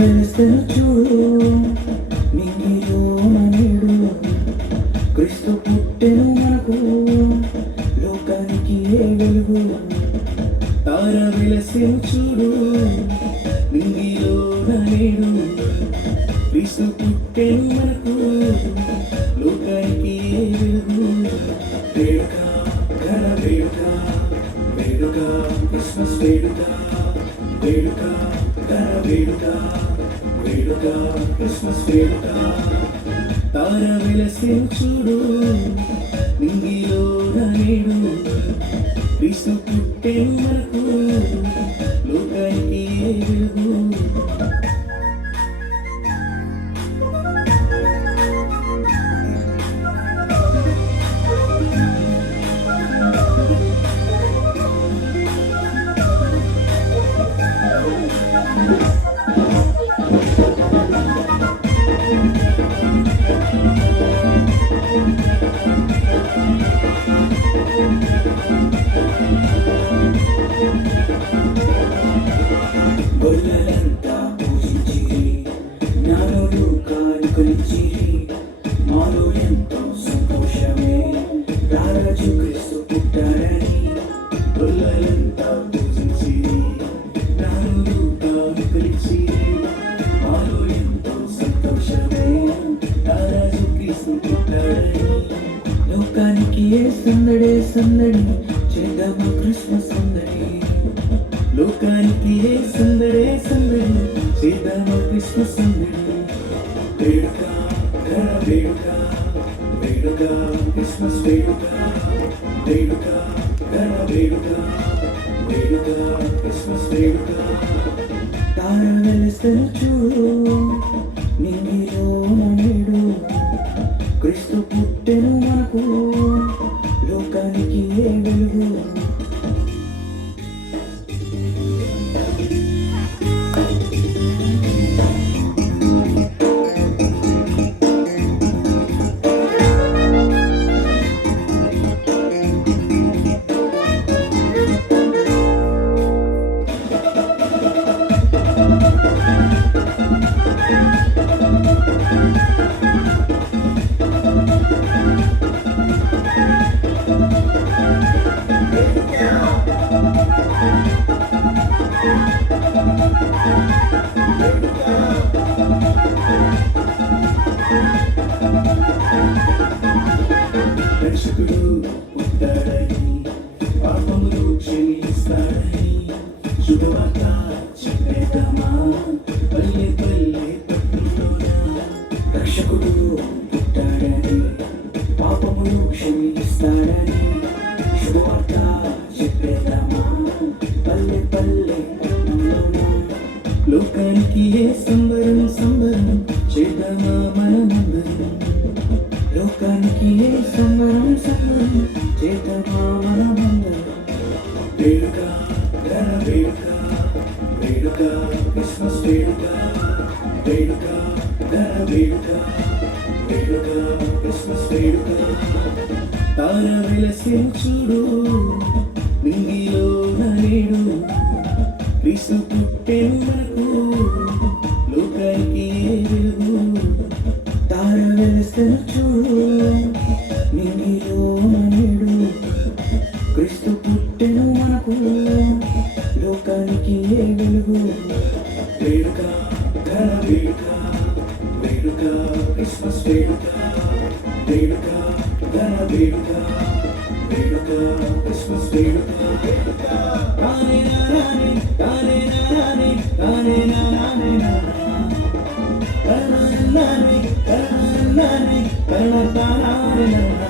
వెలుస్తున్న చూడు నింగిలో నేడు క్రీస్తు పుట్టెను మనకు లోకానికి ఏ వెలుగు? తార వెలసిన చూడు నింగిలో నేడు. క్రీస్తు పుట్టెను మనకు లోకానికి ఏ వెలుగు? వేడుక ఘన వేడుక వేడుక క్రిస్మస్ వేడుక వేడుక ఘన వేడుక. వేడుక క్రిస్మస్ వేడుక తార వెలసిన చూడు నింగిలో నేడు క్రీస్తు పుట్టే మనకు. గొల్లలంతా పూజించిరి జ్ఞానులు కానుకొలిచిరి మాలో ఎంతో సంతోషమే. రారాజు క్రీస్తు పుట్టారని గొల్లలంతా పూజించిరి జ్ఞానులు కానుకొలిచిరి మాలో ఎంతో సంతోషమే. రారాజు క్రీస్తు పుట్టారని లోకానికి ఏ సందడే సందడి చేద్దామా క్రిస్మస్ లోకానికి ఏ సందడే సందడి చేద్దామా క్రిస్మస్ సందడి వేడుక వేడుక వేడుక క్రిస్మస్ వేడుక. వేడుక వేడుక వేడుక క్రిస్మస్ వేడుక. తారా వెలుస్తున్న చూడు నింగిలో రక్షకుడు పుట్టాడని పాపములు క్షమిస్తాడని శుభవార్త చెప్పేద్దామా పల్లె పల్లె పట్టులోన రక్షకుడు పుట్టాడని పాపములు క్షమిస్తాడని శుభవార్త చెప్పేద్దామా పల్లె పల్లె పట్టులోన లోకానికి ఏ సంబరం సంబరం చేద్దామా క్రిస్మస్ వేడుక వేడుక ధర వేడుక వేడుక క్రిస్మస్ వేడుక తార వెలసిన చూడు నింగిలో నేడు క్రీస్తు పుట్టెను వేడుక వేడుక ధన వేడుక వేడుక క్రిస్మస్ వేడుక వేడుక రానే రానే రానే రానే రానే రానే రానే రానే రానే రానే